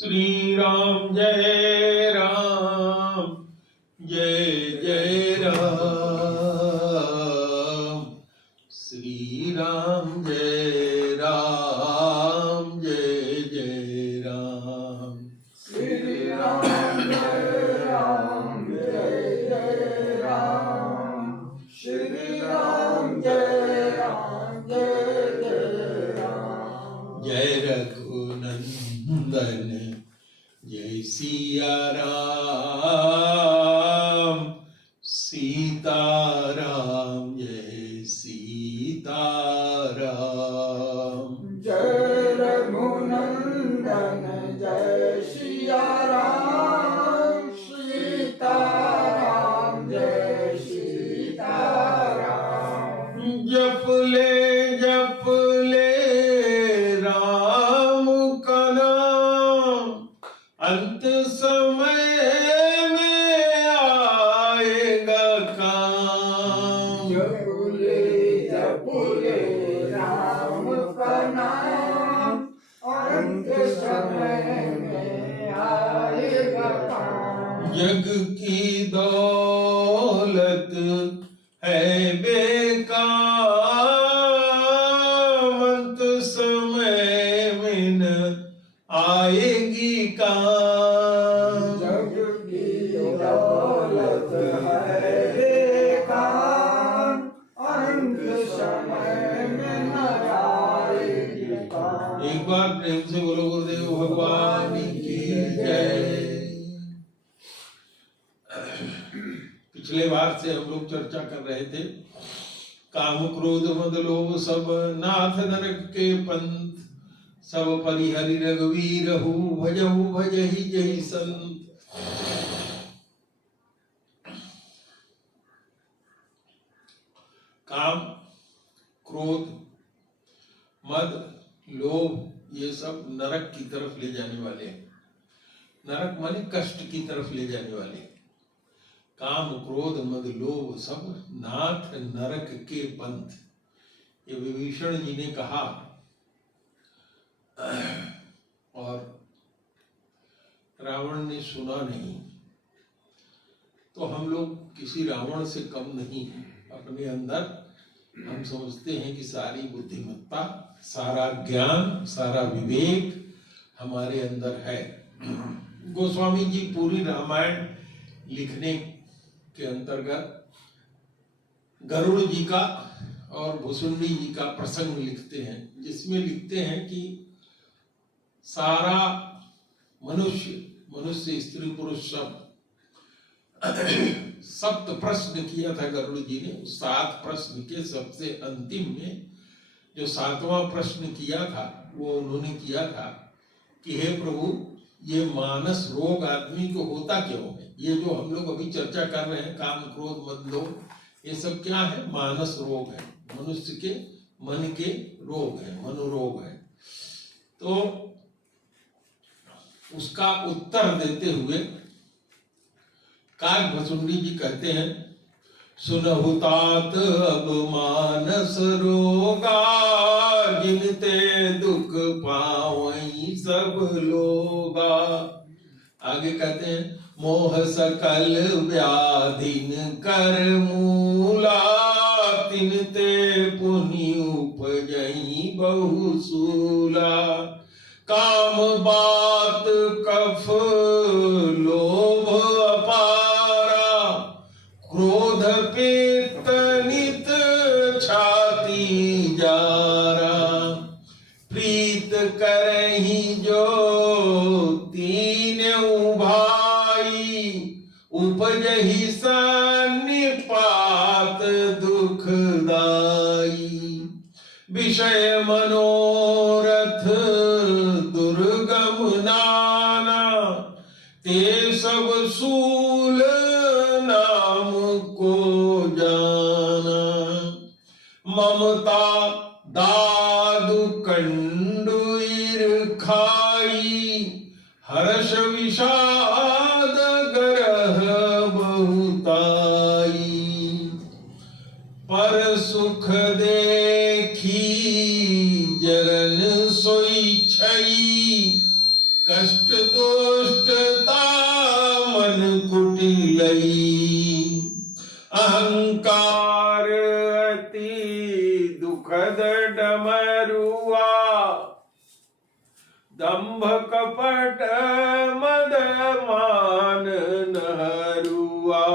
श्री राम जय राम जय जय राम। श्री राम जय राम जय जय राम। श्री राम जय राम जय जय राम। श्री राम जय राम जय जय राम। जय रघुनंदन जय सिया राम। सीताराम जय सीताराम। जय रघुनंदन जय सिया राम। सीताराम जय सीताराम। जप ले राम का नाम, अंत समय में आएगा काम। जपुले राम का नाम, अंत समय में आएगा काम। जग की दौलत है बेकार, अंत समय में न आएगी काम। जग की दौलत है बेकार, अंत समय में न आएगी काम। एक बार प्रेम से बोलो गुरुदेव भगवान की जय। पिछले बार से हम लोग चर्चा कर रहे थे काम क्रोध मद लोभ सब नाथ नरक के पंथ, सब परिहरि रघुवीर हु भजहु भजहि जहि संत। काम क्रोध मद लोभ ये सब नरक की तरफ ले जाने वाले हैं। नरक माने कष्ट की तरफ ले जाने वाले हैं। काम क्रोध मद लोभ सब नाथ नरक के पंथ, ये विभीषण जी ने कहा। और रावण ने सुना नहीं, तो हम लोग किसी रावण से कम नहीं। अपने अंदर हम समझते हैं कि सारी बुद्धिमत्ता, सारा ज्ञान, सारा विवेक हमारे अंदर है। गोस्वामी जी पूरी रामायण लिखने के अंतर्गत गरुड़ जी का और भुसुंडी जी का प्रसंग लिखते हैं, जिसमें लिखते हैं कि सारा मनुष्य स्त्री पुरुष सब सप्त प्रश्न किया था गरुड़ जी ने। 7 प्रश्न के सबसे अंतिम में जो 7वां प्रश्न किया था वो उन्होंने किया था कि हे प्रभु, ये मानस रोग आदमी को होता क्यों है? ये जो हम लोग अभी चर्चा कर रहे हैं काम क्रोध मद लोभ, ये सब क्या है? मानस रोग है, मनुष्य के मन के रोग है, मनोरोग है। तो उसका उत्तर देते हुए काग भसुंडी जी कहते हैं, सुनहु तात अब मानस रोगा, जिनते दुख पावई सब लोगा। आगे कहते हैं, मोह सकल व्याधिन कर मूला, तिनते पुनि उपजई बहुसूला। काम बात कफ लोभ अपारा, क्रोध पित्त नित छाती जारा। प्रीत करहि जो तीनों भाई, उपजहि सन्निपात दुखदाई। विषय मनोरथ दुर्गम नाना, ते सब सूल नाम को जाना। ममता दादु कंडु ईर्खाई, हर्ष विषाद गरह बहुताई। पर सुख देखी जरन सोई छई, कष्ट दुष्टता मन कुटिलई, अहंकार अति दुखद डमरुआ, दंभ कपट मद मान नहरुआ,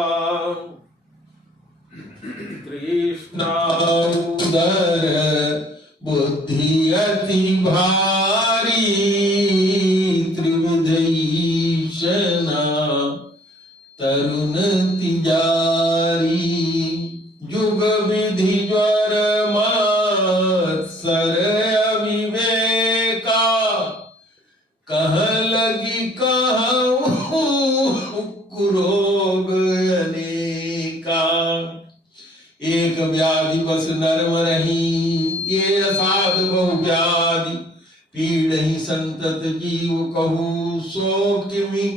तृष्णा उदर बुद्धि अति भारी, त्रिविधईशना तरुण तिजारी, जुग विधि ज्वर मात्सर अविवेका, कह लगी कहूँ कुरोग अनेका, एक व्याधि बस नरम रही, ये असाध बहु व्याधि, पीड़हि संतत जीव कहू, सो किमि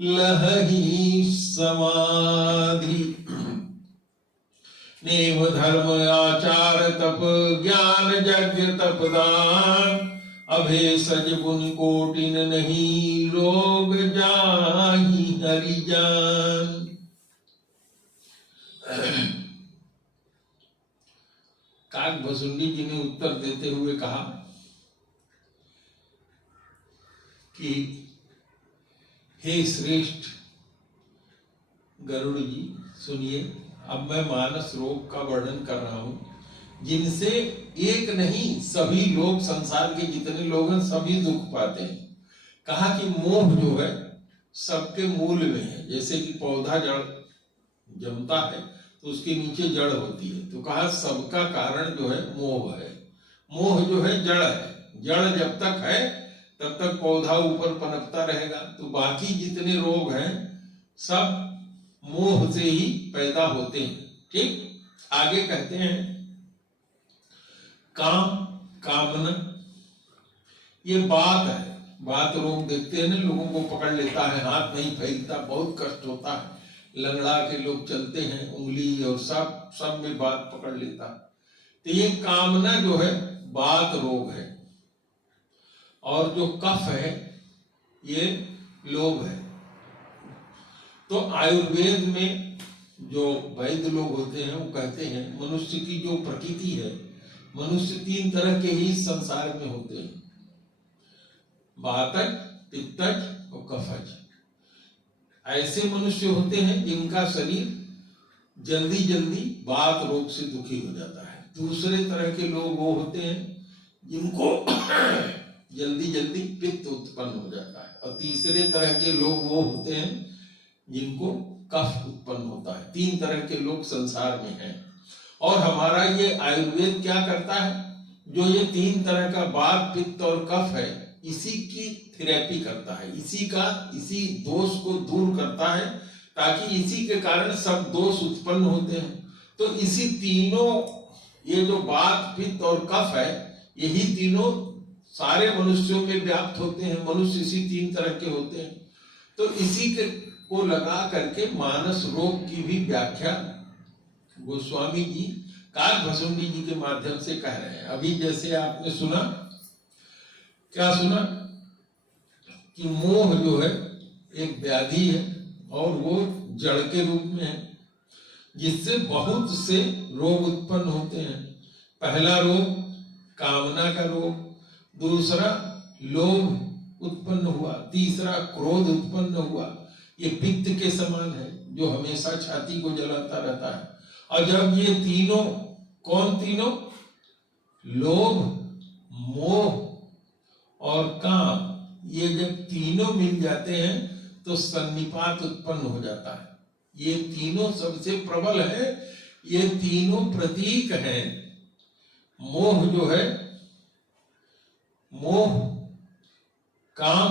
लहहि समाधि, नेम धर्म आचार तप ज्ञान यज्ञ तपदान, अभेषज गुण कोटिन नहीं, रोग जाहि हरि जान। काकभसुंडी जी ने उत्तर देते हुए कहा कि हे श्रेष्ठ गरुड़ जी, सुनिए, अब मैं मानस रोग का वर्णन कर रहा हूं, जिनसे एक नहीं सभी लोग, संसार के जितने लोग हैं सभी दुख पाते हैं। कहा कि मोह जो है सबके मूल में है, जैसे कि पौधा जड़ जमता है तो उसके नीचे जड़ होती है, तो कहा सबका कारण जो है मोह है। मोह जो है जड़ है, जड़ जब तक है तब तक पौधा ऊपर पनपता रहेगा, तो बाकी जितने रोग हैं सब मोह से ही पैदा होते हैं। ठीक, आगे कहते हैं काम कामना, ये बात है, बात रोग देखते हैं ना, लोगों को पकड़ लेता है, हाथ नहीं फैलता, बहुत कष्ट होता है, लंगड़ा के लोग चलते हैं, उंगली और सब में बात पकड़ लेता है। तो ये कामना जो है बात रोग है, और जो कफ है ये लोभ है। तो आयुर्वेद में जो वैद्य लोग होते हैं वो कहते हैं मनुष्य की जो प्रकृति है, मनुष्य 3 तरह के ही संसार में होते हैं, वातज, पित्तज और कफज। ऐसे मनुष्य होते हैं जिनका शरीर जल्दी जल्दी वात रोग से दुखी हो जाता है। दूसरे तरह के लोग वो होते हैं जिनको जल्दी जल्दी पित्त उत्पन्न हो जाता है, और तीसरे तरह के लोग वो होते हैं जिनको कफ उत्पन्न होता है। 3 तरह के लोग संसार में हैं, और हमारा ये आयुर्वेद क्या करता है, जो ये 3 तरह का वात, पित्त और कफ है, इसी की थेरेपी करता है, इसी दोष को दूर करता है, ताकि इसी के कारण सब दोष उत्पन्न होते हैं। तो इसी तीनों, ये जो वात, पित्त और कफ है, यही तीनों सारे मनुष्यों में व्याप्त होते हैं। मनुष्य इसी 3 तरह के होते हैं। तो इसी के को लगा करके मानस रोग की भी व्याख्या गोस्वामी जी काकभसुंडी जी के माध्यम से कह रहे हैं। अभी जैसे आपने सुना, क्या सुना कि मोह जो है एक व्याधि है, और वो जड़ के रूप में है, जिससे बहुत से रोग उत्पन्न होते हैं। पहला रोग कामना का रोग, दूसरा लोभ उत्पन्न हुआ, तीसरा क्रोध उत्पन्न हुआ। ये पित्त के समान है जो हमेशा छाती को जलाता रहता है। और जब ये तीनों, कौन तीनों, लोभ, मोह और काम, ये जब तीनों मिल जाते हैं तो सन्निपात उत्पन्न हो जाता है। ये तीनों सबसे प्रबल है, ये तीनों प्रतीक हैं। मोह जो है, मोह, काम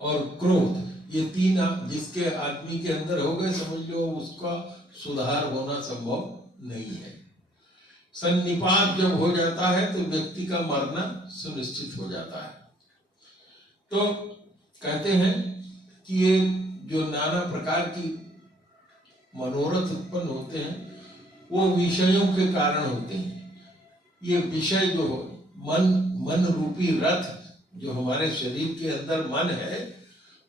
और क्रोध, ये 3 जिसके आदमी के अंदर हो गए, समझ लो उसका सुधार होना संभव नहीं है। सन्निपात जब हो जाता है तो व्यक्ति का मरना सुनिश्चित हो जाता है। तो कहते हैं कि ये जो नाना प्रकार की मनोरथ उत्पन्न होते हैं वो विषयों के कारण होते हैं। ये विषय जो मन रूपी रथ जो हमारे शरीर के अंदर मन है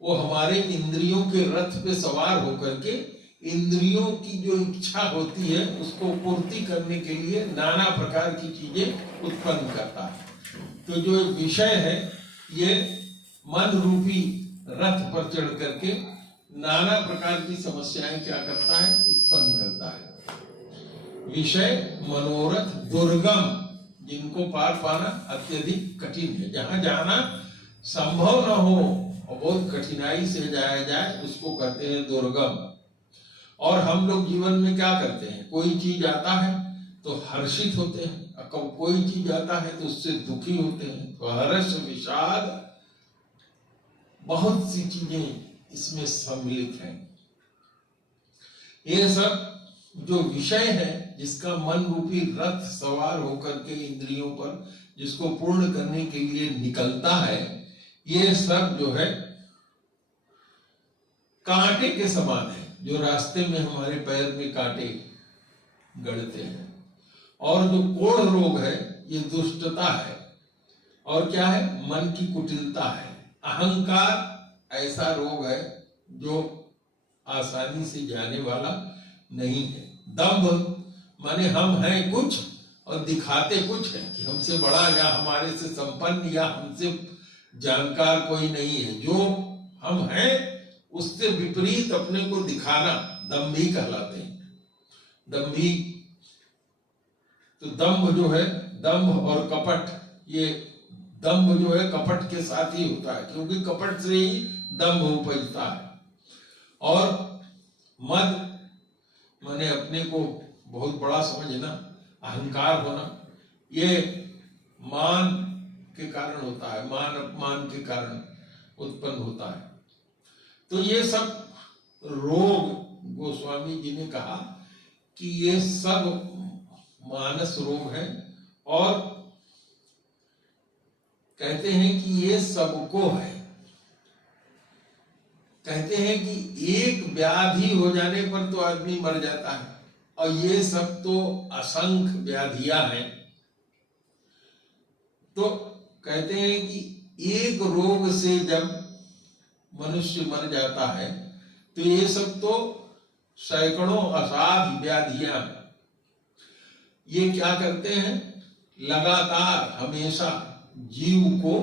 वो हमारे इंद्रियों के रथ पे सवार होकर के इंद्रियों की जो इच्छा होती है उसको पूर्ति करने के लिए नाना प्रकार की चीजें उत्पन्न करता है। तो जो विषय है ये मन रूपी रथ पर चढ़ करके नाना प्रकार की समस्याएं क्या करता है, उत्पन्न करता है। विषय मनोरथ दुर्गम, जिनको पार पाना अत्यधिक कठिन है, जहां जाना संभव न हो और बहुत कठिनाई से जाया जाए उसको कहते हैं दुर्गम। और हम लोग जीवन में क्या करते हैं, कोई चीज आता है तो हर्षित होते हैं, और कोई चीज आता है तो उससे दुखी होते हैं। तो हर्ष विषाद बहुत सी चीजें इसमें सम्मिलित हैं। ये सब जो विषय है जिसका मन रूपी रथ सवार होकर के इंद्रियों पर जिसको पूर्ण करने के लिए निकलता है, ये सब जो है कांटे के समान है, जो रास्ते में हमारे पैर में कांटे गड़ते हैं। और जो कोढ़ रोग है ये दुष्टता है, और क्या है, मन की कुटिलता है। अहंकार ऐसा रोग है जो आसानी से जाने वाला नहीं है। दंभ माने हम हैं कुछ और दिखाते कुछ है कि हमसे बड़ा या हमारे से संपन्न या हमसे जानकार कोई नहीं है। जो हम हैं उससे विपरीत अपने को दिखाना दंभी कहलाते हैं। दंभी तो दंभ जो है, दंभ और कपट, ये दंभ जो है कपट के साथ ही होता है, क्योंकि कपट से ही दंभ उपजता है। और मद माने अपने को बहुत बड़ा समझना, अहंकार होना, ये मान के कारण होता है, मान अपमान के कारण उत्पन्न होता है। तो ये सब रोग गोस्वामी जी ने कहा कि ये सब मानस रोग है, और कहते हैं कि ये सबको है। कहते हैं कि एक व्याधि हो जाने पर तो आदमी मर जाता है, और ये सब तो असंख्य व्याधियां हैं। तो कहते हैं कि एक रोग से जब मनुष्य मर जाता है तो ये सब तो सैकड़ों असाध्य व्याधियां हैं। ये क्या करते हैं, लगातार हमेशा जीव को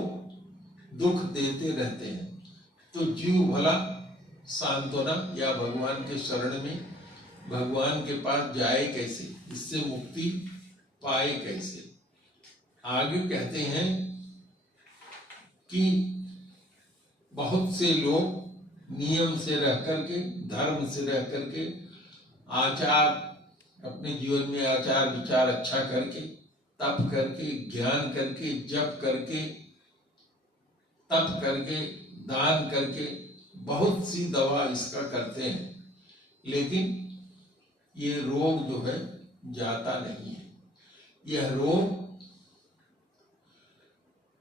दुख देते रहते हैं। तो जीव भला सांत्वना या भगवान के शरण में, भगवान के पास जाए कैसे, इससे मुक्ति पाए कैसे। आगे कहते हैं कि बहुत से लोग नियम से रह करके, धर्म से रह करके, आचार अपने जीवन में आचार विचार अच्छा करके, तप करके, ज्ञान करके, जप करके, तप करके, दान करके बहुत सी दवा इसका करते हैं, लेकिन ये रोग जो है जाता नहीं है। यह रोग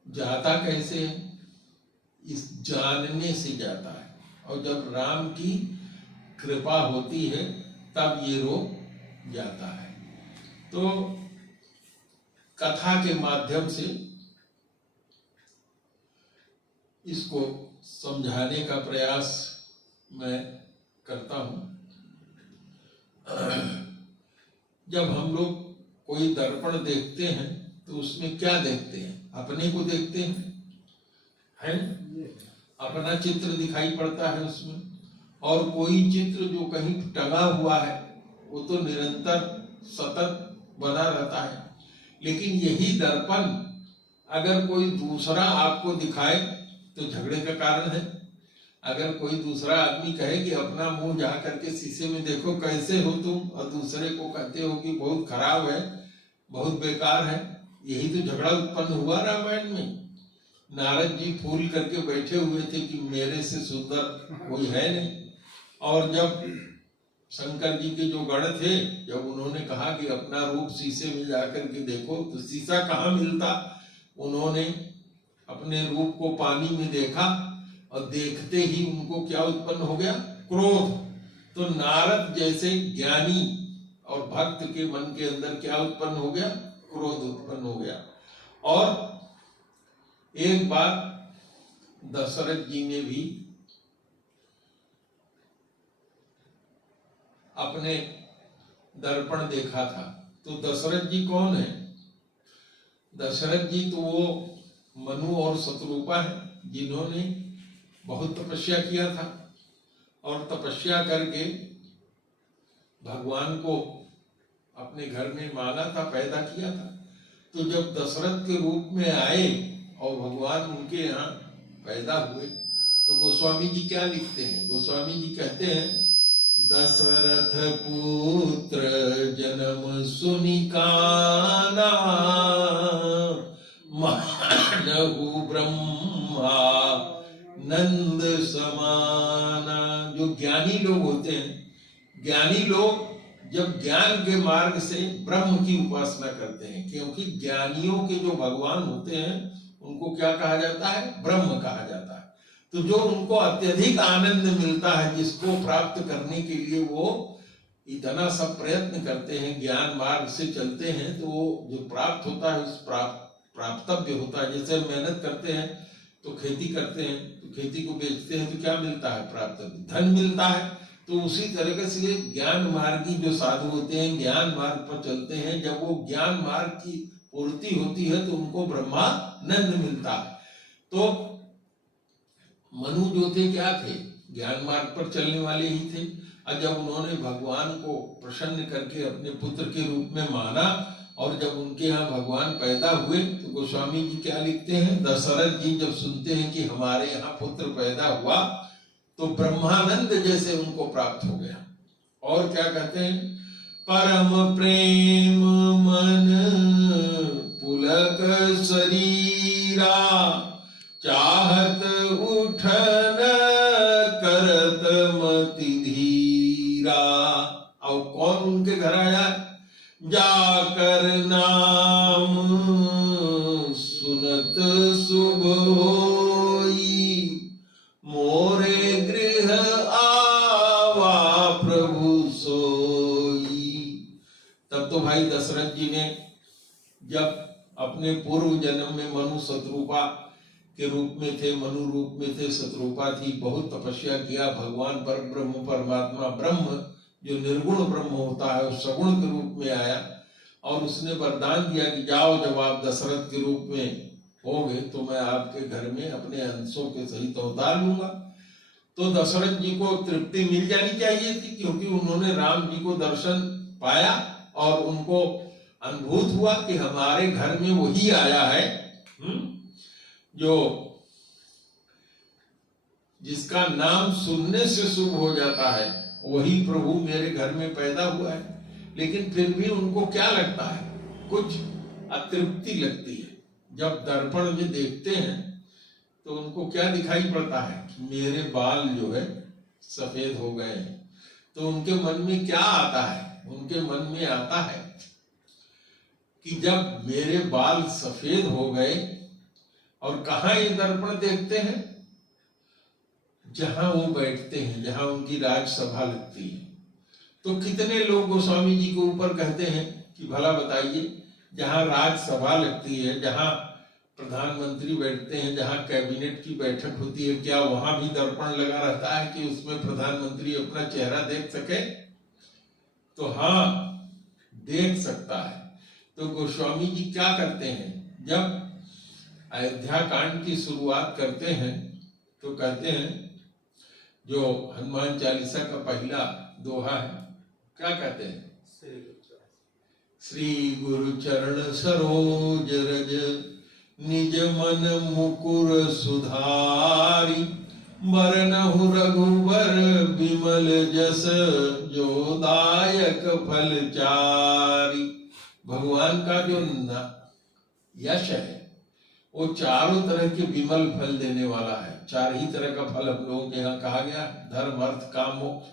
जाता कैसे है, इस जानने से जाता है। और जब राम की कृपा होती है तब ये रोग जाता है। तो कथा के माध्यम से इसको समझाने का प्रयास मैं करता हूं। जब हम लोग कोई दर्पण देखते हैं तो उसमें क्या देखते हैं, अपने को देखते हैं, अपना चित्र दिखाई पड़ता है उसमें। और कोई चित्र जो कहीं टंगा हुआ है वो तो निरंतर सतत बना रहता है। लेकिन यही दर्पण अगर कोई दूसरा आपको दिखाए तो झगड़े का कारण है। अगर कोई दूसरा आदमी कहे कि अपना मुंह जा करके शीशे में देखो कैसे हो तुम, और दूसरे को कहते हो कि बहुत खराब है, बहुत बेकार है, यही तो झगड़ा उत्पन्न हुआ रामायण में। नारद जी फूल करके बैठे हुए थे कि मेरे से सुंदर कोई है नहीं। और जब शंकर जी के जो गण थे, जब उन्होंने कहा कि अपना रूप शीशे में जाकर के देखो, तो शीशा कहाँ मिलता, उन्होंने अपने रूप को पानी में देखा और देखते ही उनको क्या उत्पन्न हो गया, क्रोध। तो नारद जैसे ज्ञानी और भक्त के मन के अंदर क्या उत्पन्न हो गया, क्रोध उत्पन्न हो गया। और एक बार दशरथ जी ने भी अपने दर्पण देखा था। तो दशरथ जी कौन है? दशरथ जी तो वो मनु और शत्रुपा है, जिन्होंने बहुत तपस्या किया था और तपस्या करके भगवान को अपने घर में माना था, पैदा किया था। तो जब दशरथ के रूप में आए और भगवान उनके यहाँ पैदा हुए, तो गोस्वामी जी क्या लिखते हैं? गोस्वामी जी कहते हैं, दशरथ पुत्र जन्म सुनिकाना, मानहु ब्रह्मा नंद समाना। जो ज्ञानी लोग होते हैं, ज्ञानी लोग जब ज्ञान के मार्ग से ब्रह्म की उपासना करते हैं, क्योंकि ज्ञानियों के जो भगवान होते हैं उनको क्या कहा जाता है? ब्रह्म कहा जाता है। तो जो उनको अत्यधिक आनंद मिलता है, जिसको प्राप्त करने के लिए वो इतना सब प्रयत्न करते हैं, ज्ञान मार्ग से चलते हैं, तो जो प्राप्त होता है उस प्राप्तव्य होता है। जैसे मेहनत करते हैं तो खेती करते हैं, तो खेती को बेचते हैं तो क्या मिलता है? प्राप्तव्य, धन मिलता है। तो उसी तरीके से ज्ञान मार्गी जो साधु होते हैं, ज्ञान मार्ग पर चलते हैं, जब वो ज्ञान मार्ग की पूर्ति होती है तो उनको ब्रह्मानंद मिलता है। तो मनु जो थे क्या थे? ज्ञान मार्ग पर चलने वाले ही थे। और जब उन्होंने भगवान को प्रसन्न करके अपने पुत्र के रूप में माना और जब उनके यहाँ भगवान पैदा हुए, तो गोस्वामी जी क्या लिखते हैं? दशरथ जी जब सुनते हैं कि हमारे यहाँ पुत्र पैदा हुआ, तो ब्रह्मानंद जैसे उनको प्राप्त हो गया। और क्या कहते हैं? परम प्रेम मन पुलक शरीरा, चाहत उठन करत मति धीरा। और कौन उनके घर आया? जाकर नाम सुनत शुभ होई, मोरे गृह आवा प्रभु सोई। तब तो भाई दशरथ जी ने जब अपने पूर्व जन्म में मनु शत्रुपा के रूप में थे, मनु रूप में थे, शत्रुपा थी, बहुत तपस्या किया, भगवान पर ब्रह्म परमात्मा ब्रह्म जो निर्गुण ब्रह्म होता है उस सगुण के रूप में आया और उसने वरदान दिया कि जाओ, जब आप दशरथ के रूप में होगे तो मैं आपके घर में अपने अंशों के सहित अवतार लूंगा। तो दशरथ जी को तृप्ति मिल जानी चाहिए थी, क्योंकि उन्होंने राम जी को दर्शन पाया और उनको अनुभूत हुआ कि हमारे घर में वही आया है जो जिसका नाम सुनने से शुभ हो जाता है, वही प्रभु मेरे घर में पैदा हुआ है। लेकिन फिर भी उनको क्या लगता है? कुछ अतृप्ति लगती है। जब दर्पण में देखते हैं तो उनको क्या दिखाई पड़ता है कि मेरे बाल जो है सफेद हो गए हैं। तो उनके मन में क्या आता है? उनके मन में आता है कि जब मेरे बाल सफेद हो गए, और कहाँ ये दर्पण देखते हैं? जहां वो बैठते हैं, जहां उनकी राजसभा लगती है। तो कितने लोग गोस्वामी जी के ऊपर कहते हैं कि भला बताइए, जहां राजसभा लगती है, जहां प्रधानमंत्री बैठते हैं, जहां कैबिनेट की बैठक होती है, क्या वहां भी दर्पण लगा रहता है कि उसमें प्रधानमंत्री अपना चेहरा देख सके? तो हाँ, देख सकता है। तो गोस्वामी जी क्या करते हैं? जब अयोध्या कांड की शुरुआत करते हैं तो कहते हैं, जो हनुमान चालीसा का पहला दोहा है, क्या कहते हैं? श्री गुरु चरण सरोज रज निज मन मुकुर सुधारी, बरनहु रघुबर विमल जस जो दायक फल चारी। भगवान का जो यश है वो चारों तरह के विमल फल देने वाला है। चार ही तरह का फल हम लोगों के यहाँ कहा गया, धर्म अर्थ काम मोक्ष।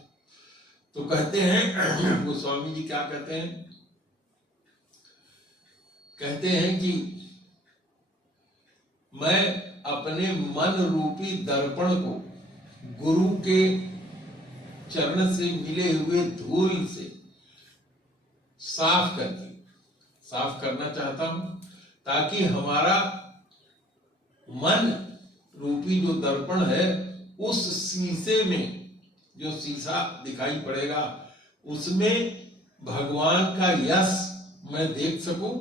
तो कहते हैं गोस्वामी जी क्या कहते हैं? कहते हैं कि मैं अपने मन रूपी दर्पण को गुरु के चरण से मिले हुए धूल से साफ करना चाहता हूं, ताकि हमारा मन रूपी जो दर्पण है, उस शीशे में जो शीशा दिखाई पड़ेगा उसमें भगवान का यश मैं देख सकूं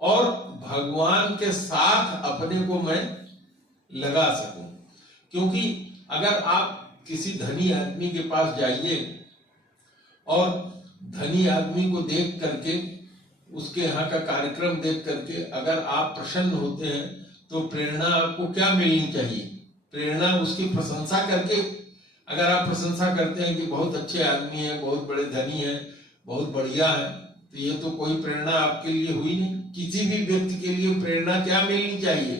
और भगवान के साथ अपने को मैं लगा सकूं। क्योंकि अगर आप किसी धनी आदमी के पास जाइए और धनी आदमी को देख करके, उसके यहाँ का कार्यक्रम देख करके अगर आप प्रसन्न होते हैं तो प्रेरणा आपको क्या मिलनी चाहिए? प्रेरणा उसकी प्रशंसा करके। अगर आप प्रशंसा करते हैं कि बहुत अच्छे आदमी है, बहुत बड़े धनी है, बहुत बढ़िया है, तो ये तो कोई प्रेरणा आपके लिए हुई नहीं। किसी भी व्यक्ति के लिए प्रेरणा क्या मिलनी चाहिए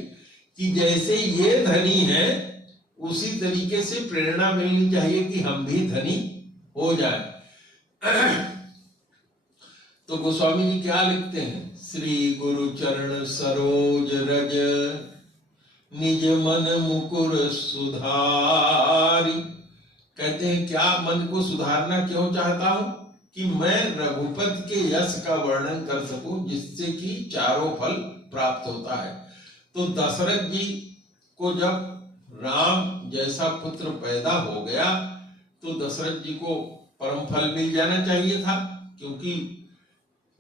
कि जैसे ये धनी है उसी तरीके से प्रेरणा मिलनी चाहिए कि हम भी धनी हो जाएं। तो गोस्वामी जी क्या लिखते हैं? श्री गुरु चरण सरोज रज निज मन मुकुर सुधारी। कहते हैं क्या मन को सुधारना क्यों चाहता हूं? कि मैं रघुपति के यश का वर्णन कर सकूं, जिससे कि चारों फल प्राप्त होता है। तो दशरथ जी को जब राम जैसा पुत्र पैदा हो गया तो दशरथ जी को परम फल मिल जाना चाहिए था, क्योंकि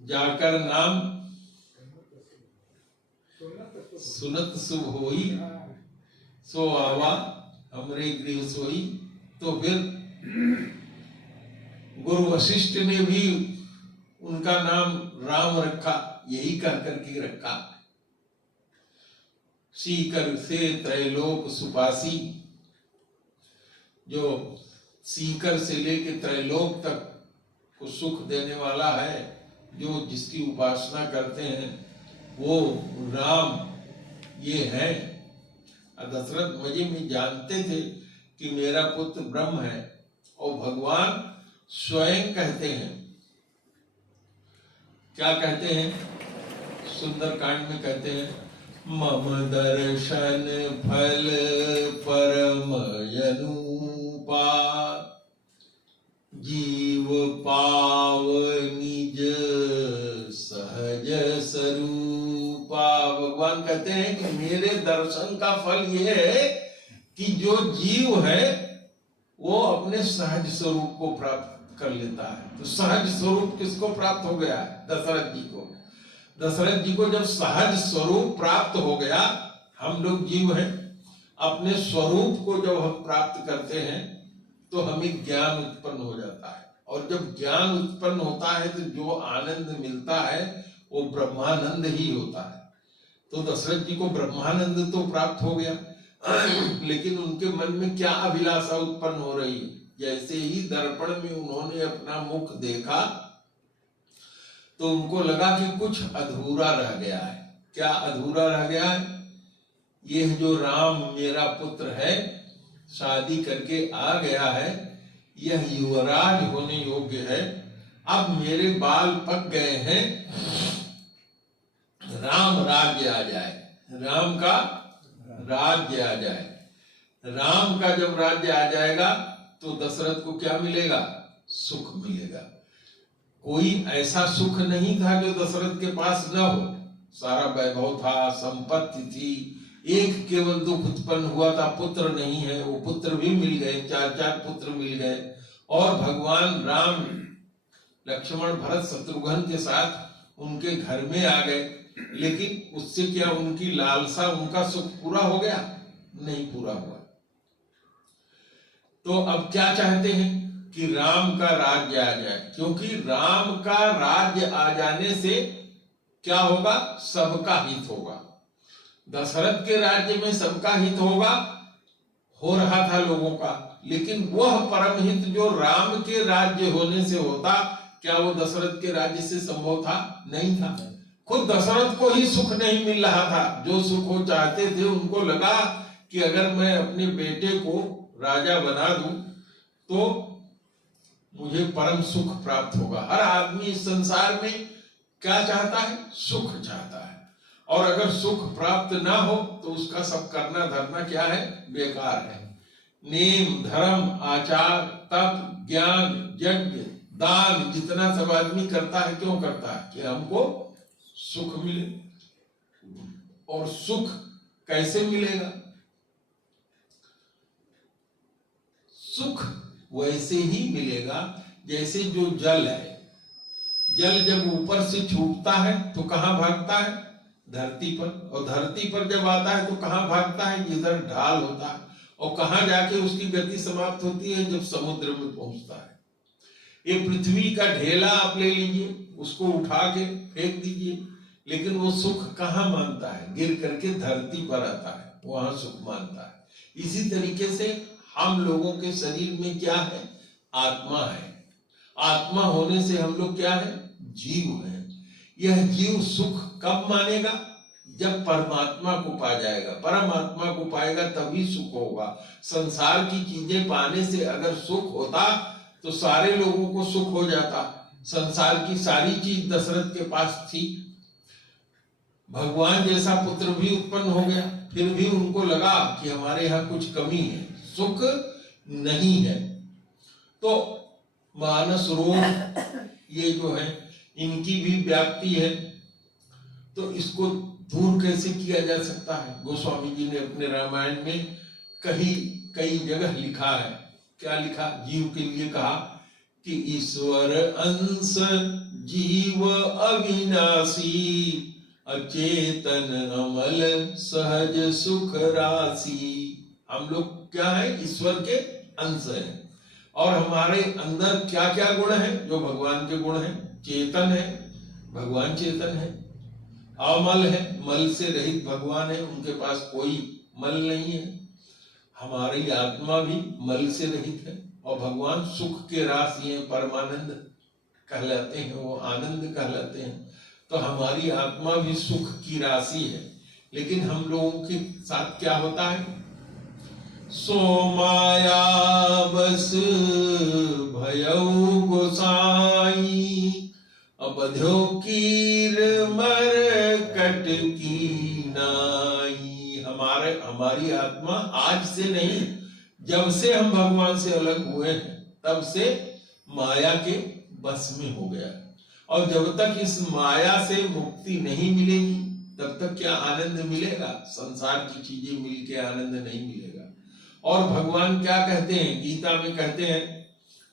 जाकर नाम सुनत शुभ होई सो आवा हमरे गृह सोई। तो फिर गुरु वशिष्ठ ने भी उनका नाम राम रखा, यही कह करके रखा। सीकर से त्रैलोक सुपासी, जो सीकर से लेके त्रैलोक तक को सुख देने वाला है, जो जिसकी उपासना करते हैं वो राम ये है। दशरथ मजे में जानते थे कि मेरा पुत्र ब्रह्म है, और भगवान स्वयं कहते हैं, क्या कहते हैं? सुंदर कांड में कहते हैं, मम दर्शन फल परम अनुपा जीव पाव निज सहज स्वरूपा। भगवान कहते हैं कि मेरे दर्शन का फल यह है कि जो जीव है वो अपने सहज स्वरूप को प्राप्त कर लेता है। तो सहज स्वरूप किसको प्राप्त हो गया? दशरथ जी को। दशरथ जी को जब सहज स्वरूप प्राप्त हो गया, हम लोग जीव हैं, अपने स्वरूप को जब हम प्राप्त करते हैं तो हमें ज्ञान उत्पन्न हो जाता है, और जब ज्ञान उत्पन्न होता है तो जो आनंद मिलता है वो ब्रह्मानंद ही होता है। तो दशरथ जी को ब्रह्मानंद तो प्राप्त हो गया, लेकिन उनके मन में क्या अभिलाषा उत्पन्न हो रही है? जैसे ही दर्पण में उन्होंने अपना मुख देखा तो उनको लगा कि कुछ अधूरा रह गया है। क्या अधूरा रह गया है? यह जो राम मेरा पुत्र है, शादी करके आ गया है, यह युवराज होने योग्य है, अब मेरे बाल पक गए हैं, राम राज्य आ जाए, राम का राज्य आ जाए। राम का जब राज्य आ जाएगा तो दशरथ को क्या मिलेगा? सुख मिलेगा। कोई ऐसा सुख नहीं था जो दशरथ के पास न हो। सारा वैभव था, संपत्ति थी, एक केवल दुख उत्पन्न हुआ था, पुत्र नहीं है, वो पुत्र भी मिल गए, 4 पुत्र मिल गए, और भगवान राम लक्ष्मण भरत शत्रुघ्न के साथ उनके घर में आ गए। लेकिन उससे क्या उनकी लालसा, उनका सुख पूरा हो गया? नहीं पूरा हुआ। तो अब क्या चाहते हैं कि राम का राज्य आ जाए, क्योंकि राम का राज्य आ जाने से क्या होगा? सबका हित होगा। दशरथ के राज्य में सबका हित होगा, हो रहा था लोगों का, लेकिन वह परम हित जो राम के राज्य होने से होता, क्या वो दशरथ के राज्य से संभव था? नहीं था। खुद दशरथ को ही सुख नहीं मिल रहा था। जो सुख वो चाहते थे, उनको लगा कि अगर मैं अपने बेटे को राजा बना दूं तो मुझे परम सुख प्राप्त होगा। हर आदमी इस संसार में क्या चाहता है? सुख चाहता है, और अगर सुख प्राप्त ना हो तो उसका सब करना धरना क्या है? बेकार है। नेम, धर्म, आचार, तप, ज्ञान, यज्ञ, दान, जितना सब आदमी करता है, क्यों करता है? कि हमको सुख मिले। और सुख कैसे मिलेगा? सुख वैसे ही मिलेगा जैसे जो जल है। जल जब ऊपर से छूटता है तो कहाँ भागता है? धरती पर। और धरती पर जब आता है तो कहाँ भागता है? जिधर ढाल होता है। और कहाँ जाके उसकी गति समाप्त होती है? जब समुद्र में पहुंचता है। ये पृथ्वी का ढेला आप ले लीजिए, उसको उठा के फेंक दीजिए, लेकिन वो सुख कहाँ मानता है? गिर करके धरती पर आता है, वहां सुख मानता है। इसी तरीके से हम लोगों के शरीर में क्या है? आत्मा है। आत्मा होने से हम लोग क्या है? जीव है। यह जीव सुख कब मानेगा? जब परमात्मा को पा जाएगा, परमात्मा को पाएगा तभी सुख होगा। संसार की चीजें पाने से अगर सुख होता तो सारे लोगों को सुख हो जाता। संसार की सारी चीज दशरथ के पास थी, भगवान जैसा पुत्र भी उत्पन्न हो गया, फिर भी उनको लगा कि हमारे यहाँ कुछ कमी है, सुख नहीं है। तो मानस रोग ये जो है इनकी भी व्याप्ति है। तो इसको दूर कैसे किया जा सकता है? गोस्वामी जी ने अपने रामायण में कई जगह लिखा है। क्या लिखा? जीव के लिए कहा कि ईश्वर अंश जीव अविनाशी, अचेतन अमल सहज सुख राशि। हम लोग क्या है? ईश्वर के अंश हैं। और हमारे अंदर क्या क्या गुण है? जो भगवान के गुण हैं। चेतन है, भगवान चेतन है। अमल है, मल से रहित भगवान है, उनके पास कोई मल नहीं है। हमारी आत्मा भी मल से रहित है। और भगवान सुख के राशि हैं, परमानंद कहलाते हैं, वो आनंद कहलाते हैं। तो हमारी आत्मा भी सुख की राशि है। लेकिन हम लोगों के साथ क्या होता है? सो माया बस भयउ गोसाई, अबध्यो कीर मर कट की नाई। हमारी आत्मा आज से नहीं, जब से हम भगवान से अलग हुए हैं तब से माया के बस में हो गया। और जब तक इस माया से मुक्ति नहीं मिलेगी तब तक क्या आनंद मिलेगा? संसार की चीजें मिलके आनंद नहीं मिलेगा। और भगवान क्या कहते हैं? गीता में कहते हैं,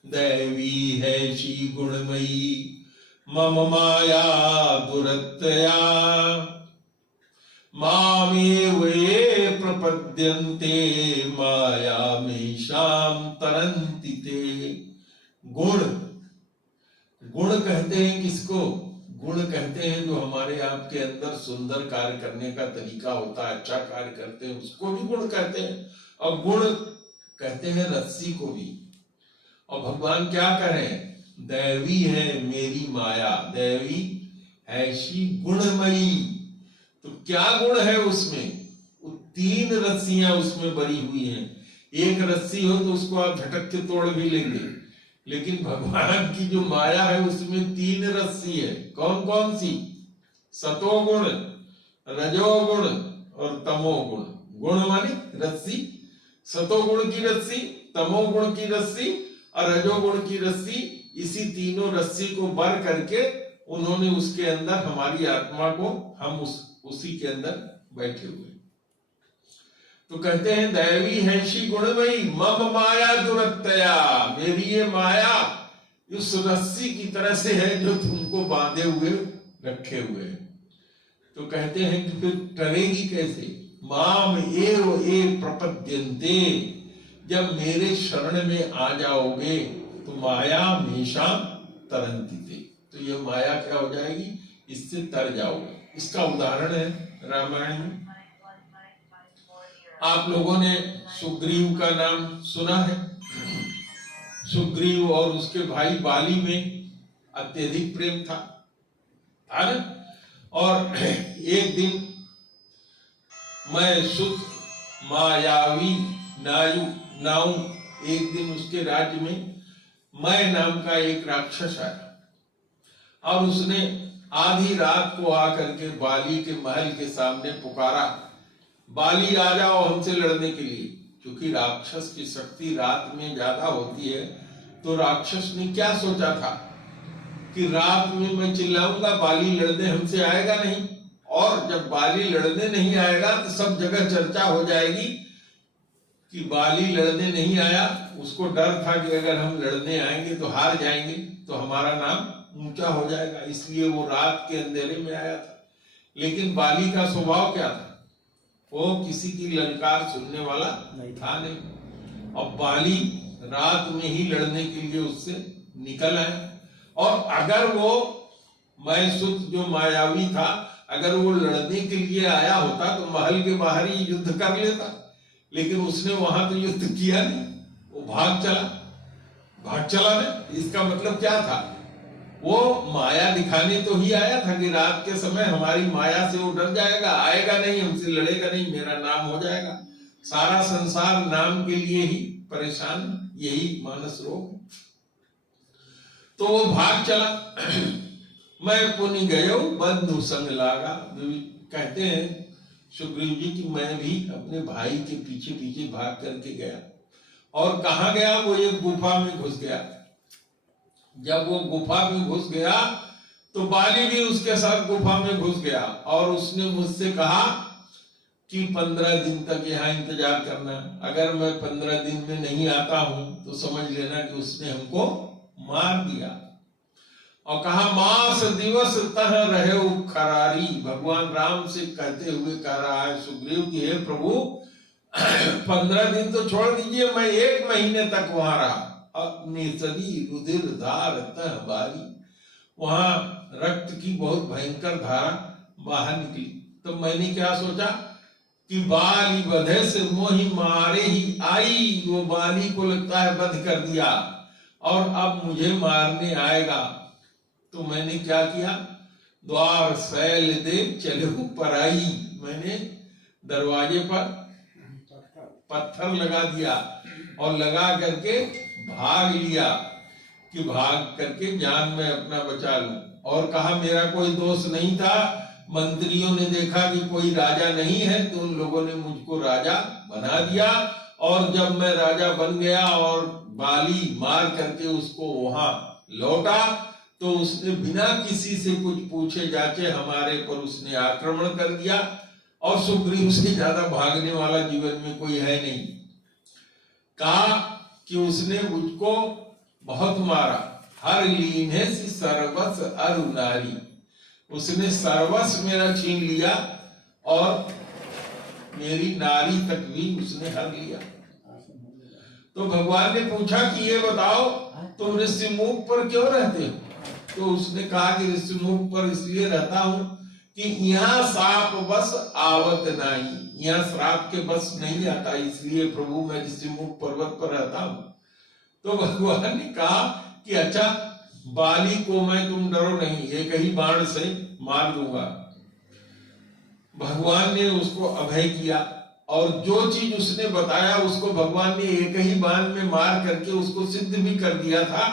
दैवी है शी गुणमयी मम माया दुरत्यया, मामेव ये प्रपद्यन्ते मायामेषां तरन्ति ते। गुण कहते हैं किसको? गुण कहते हैं जो हमारे आपके अंदर सुंदर कार्य करने का तरीका होता है, अच्छा कार्य करते हैं, उसको भी गुण कहते हैं। और गुण कहते हैं रस्सी को भी। और भगवान क्या कह रहे हैं? दैवी है मेरी माया, दैवी ऐसी गुणमयी। तो क्या गुण है उसमें? वो 3 रस्सियां उसमें बरी हुई हैं। एक रस्सी हो तो उसको आप झटक के तोड़ भी लेंगे, लेकिन भगवान की जो माया है उसमें 3 रस्सी है। कौन कौन सी? सतोगुण, रजोगुण और तमोगुण। गुण माने रस्सी, सतोगुण की रस्सी, तमोगुण की रस्सी और रजोगुण की रस्सी। इसी तीनों रस्सी को बर करके उन्होंने उसके अंदर हमारी आत्मा को, हम उसी के अंदर बैठे हुए। तो कहते हैं दैवी हैशी गुणमयी मम माया दुरत्यया, मेरी ये माया उस रस्सी की तरह से है जो तुमको बांधे हुए रखे हुए है। तो कहते हैं कि फिर टरेगी कैसे? माम एव ए प्रपद्यन्ते, जब मेरे शरण में आ जाओगे तो माया हमेशा तरंती थे। तो ये माया क्या हो जाएगी? इससे तर जाओगे। इसका उदाहरण है रामायण में। आप लोगों ने सुग्रीव का नाम सुना है। सुग्रीव और उसके भाई बाली में अत्यधिक प्रेम था ना? और एक दिन मैं सुत मायावी नाऊ एक दिन उसके राज्य में मैं नाम का एक राक्षस आया और उसने आधी रात को आकर के बाली के महल के सामने पुकारा, बाली आ जाओ हमसे लड़ने के लिए। क्योंकि राक्षस की शक्ति रात में ज्यादा होती है, तो राक्षस ने क्या सोचा था कि रात में मैं चिल्लाऊंगा, बाली लड़ने हमसे आएगा नहीं, और जब बाली लड़ने नहीं आएगा तो सब जगह चर्चा हो जाएगी कि बाली लड़ने नहीं आया, उसको डर था कि अगर हम लड़ने आएंगे तो हार जाएंगे, तो हमारा नाम ऊंचा हो जाएगा, इसलिए वो रात के अंधेरे में आया था। लेकिन बाली का स्वभाव क्या था? वो किसी की ललकार सुनने वाला था नहीं। और बाली रात में ही लड़ने के लिए उससे निकल आया। और अगर वो मैसुत जो मायावी था, अगर वो लड़ने के लिए आया होता तो महल के बाहर ही युद्ध कर लेता, लेकिन उसने वहां तो युद्ध किया नहीं, वो भाग चला नहीं। इसका मतलब क्या था? वो माया दिखाने तो ही आया था कि रात के समय हमारी माया से वो डर जाएगा, आएगा नहीं, हमसे लड़ेगा नहीं, मेरा नाम हो जाएगा। सारा संसार नाम के लिए ही परेशान, यही मानस रोग। तो वो भाग चला। मैं पुनि गयो बंधु संग लागा। कहते हैं सुग्रीव जी कि मैं भी अपने भाई के पीछे पीछे भाग करके गया। और कहा गया? वो एक गुफा में घुस गया। जब वो गुफा में घुस गया तो बाली भी उसके साथ गुफा में घुस गया, और उसने मुझसे कहा कि 15 दिन तक यहाँ इंतजार करना, अगर मैं 15 दिन में नहीं आता हूं तो समझ लेना कि उसने हमको मार दिया। और कहा मास दिवस तह रहे खरारी। भगवान राम से कहते हुए कह रहा है सुग्रीव की, हे प्रभु 15 दिन तो छोड़ दीजिए, मैं 1 महीने तक वहां रहा। अपनी सदी रुधिर धार तह बारी, वहां रक्त की बहुत भयंकर धारा बाहर निकली। तो मैंने क्या सोचा कि बाली बधे से मोही मारे ही आई। वो बाली को लगता है वध कर दिया और अब मुझे मारने आएगा। तो मैंने क्या किया? द्वार शैल दे चले पराई। मैंने दरवाजे पर पत्थर लगा दिया और लगा करके भाग लिया कि भाग करके जान में अपना बचा लूं। और कहा मेरा कोई दोष नहीं था, मंत्रियों ने देखा कि कोई राजा नहीं है तो उन लोगों ने मुझको राजा बना दिया। और जब मैं राजा बन गया और बाली मार करके उसको वहां लौटा तो उसने बिना किसी से कुछ पूछे जाचे हमारे पर उसने आक्रमण कर दिया। और सुग्रीव से ज्यादा भागने वाला जीवन में कोई है नहीं। कहा कि उसने मुझको बहुत मारा। हर लीने से सर्वस अरु नारी, उसने सर्वस्व मेरा छीन लिया और मेरी नारी तक भी उसने हर लिया। तो भगवान ने पूछा कि ये बताओ तुम ऋषिमुख पर क्यों रहते हो? तो उसने कहा कि ऋषिमुख पर इसलिए रहता हूं कि यहाँ साप बस आवत नहीं, यहाँ श्राप के बस नहीं आता, इसलिए प्रभु मैं ऋषिमुख पर्वत पर रहता हूं। तो भगवान ने कहा कि अच्छा बाली को मैं, तुम डरो नहीं, एक ही बाण से मार दूंगा। भगवान ने उसको अभय किया और जो चीज उसने बताया उसको भगवान ने एक ही बाण में मार करके उसको सिद्ध भी कर दिया था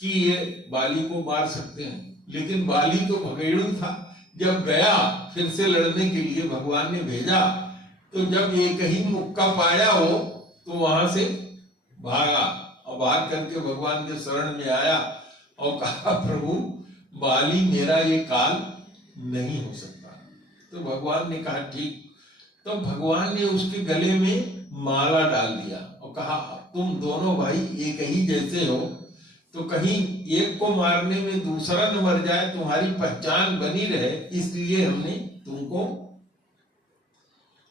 कि ये बाली को मार सकते हैं। लेकिन बाली तो भगेड़ू था, जब गया फिर से लड़ने के लिए भगवान ने भेजा तो जब एक ही मुक्का पाया हो तो वहां से भागा और भाग करके भगवान के शरण में आया और कहा प्रभु बाली मेरा ये काल नहीं हो सकता। तो भगवान ने कहा ठीक। तो भगवान ने उसके गले में माला डाल दिया और कहा तुम दोनों भाई एक ही जैसे हो, तो कहीं एक को मारने में दूसरा न मर जाए, तुम्हारी पहचान बनी रहे, इसलिए हमने तुमको,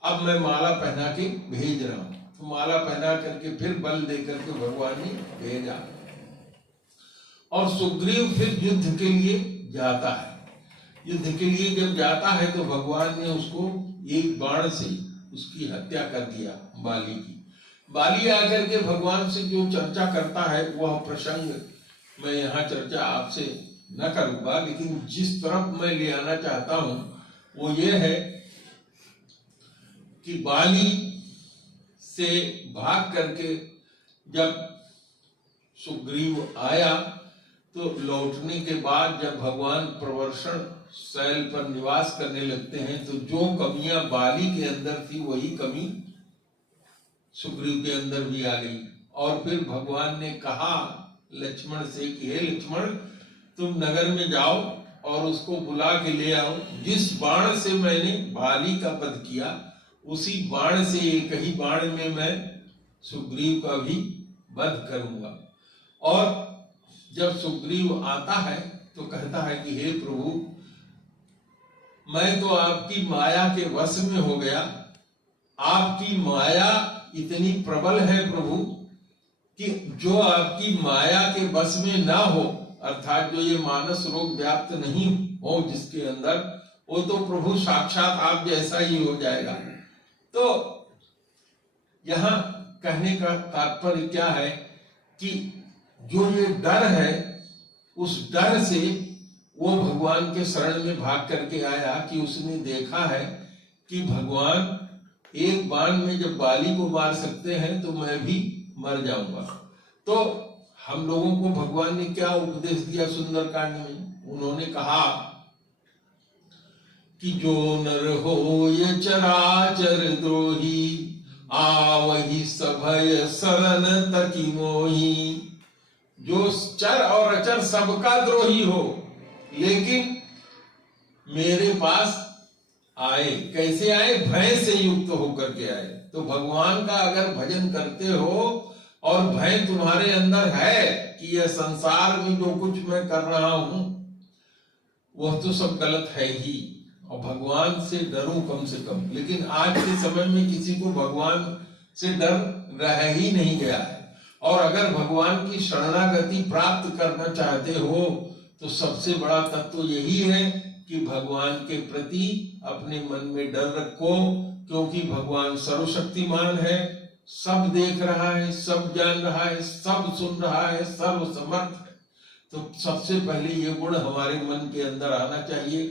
अब मैं माला पहना के भेज रहा हूं। तो माला पहना करके फिर बल दे करके भगवान ने भेजा और सुग्रीव फिर युद्ध के लिए जाता है। युद्ध के लिए जब जाता है तो भगवान ने उसको एक बाण से उसकी हत्या कर दिया बाली की। बाली आकर के भगवान से जो चर्चा करता है वह प्रसंग मैं यहाँ चर्चा आपसे न करूंगा, लेकिन जिस तरफ मैं ले आना चाहता हूं वो ये है कि बाली से भाग करके जब सुग्रीव आया तो लौटने के बाद जब भगवान प्रवर्षण शैल पर निवास करने लगते हैं तो जो कमियां बाली के अंदर थी वही कमी सुग्रीव के अंदर भी आ गई। और फिर भगवान ने कहा लक्ष्मण से कि हे लक्ष्मण तुम नगर में जाओ और उसको बुला के ले आओ। जिस बाण से मैंने बाली का वध किया उसी बाण से, एक ही बाण में मैं सुग्रीव का भी वध करूंगा। और जब सुग्रीव आता है तो कहता है कि हे प्रभु, मैं तो आपकी माया के वश में हो गया। आपकी माया इतनी प्रबल है प्रभु कि जो आपकी माया के वश में ना हो, अर्थात जो ये मानस रोग व्याप्त नहीं हो जिसके अंदर, वो तो प्रभु साक्षात आप जैसा ही हो जाएगा। तो यहां कहने का तात्पर्य क्या है कि जो ये डर है, उस डर से वो भगवान के शरण में भाग करके आया कि उसने देखा है कि भगवान एक बाण में जब बाली को मार सकते हैं तो मैं भी मर जाऊंगा। तो हम लोगों को भगवान ने क्या उपदेश दिया सुंदरकांड में? उन्होंने कहा कि जो नर हो ये चराचर द्रोही, आवहि सभय शरण तकी मोही। जो चर और अचर सबका द्रोही हो, लेकिन मेरे पास आए। कैसे आए? भय से युक्त होकर के आए। तो भगवान का अगर भजन करते हो और भय तुम्हारे अंदर है कि यह संसार में जो कुछ मैं कर रहा हूं वह तो सब गलत है ही, और भगवान से डरूं कम से कम। लेकिन आज के समय में किसी को भगवान से डर रह ही नहीं गया है। और अगर भगवान की शरणागति प्राप्त करना चाहते हो तो सबसे बड़ा तत्व यही है कि भगवान के प्रति अपने मन में डर रखो, क्योंकि भगवान सर्वशक्तिमान है, सब देख रहा है, सब जान रहा है, सब सुन रहा है, सर्वसमर्थ है। तो सबसे पहले ये गुण हमारे मन के अंदर आना चाहिए।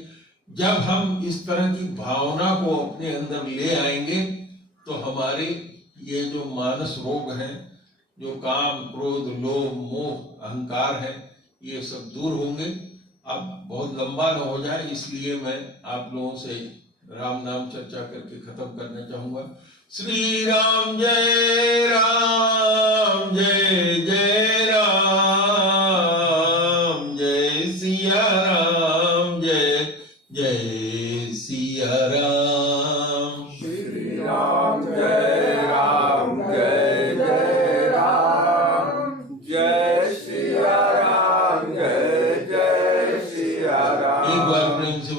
जब हम इस तरह की भावना को अपने अंदर ले आएंगे तो हमारे ये जो मानस रोग हैं, जो काम, क्रोध, लोभ, मोह, अहंकार है, ये सब दूर होंगे। अब बहुत लंबा न हो जाए, इसलिए मैं आप लोगों से राम नाम चर्चा करके खत्म करना चाहूंगा। श्री राम जय राम, जय जय राम, जय सिया राम, जय जय सिया राम। श्री राम जय राम, जय जय राम, जय सिया राम, जय जय सिया राम। एक बार प्रेम से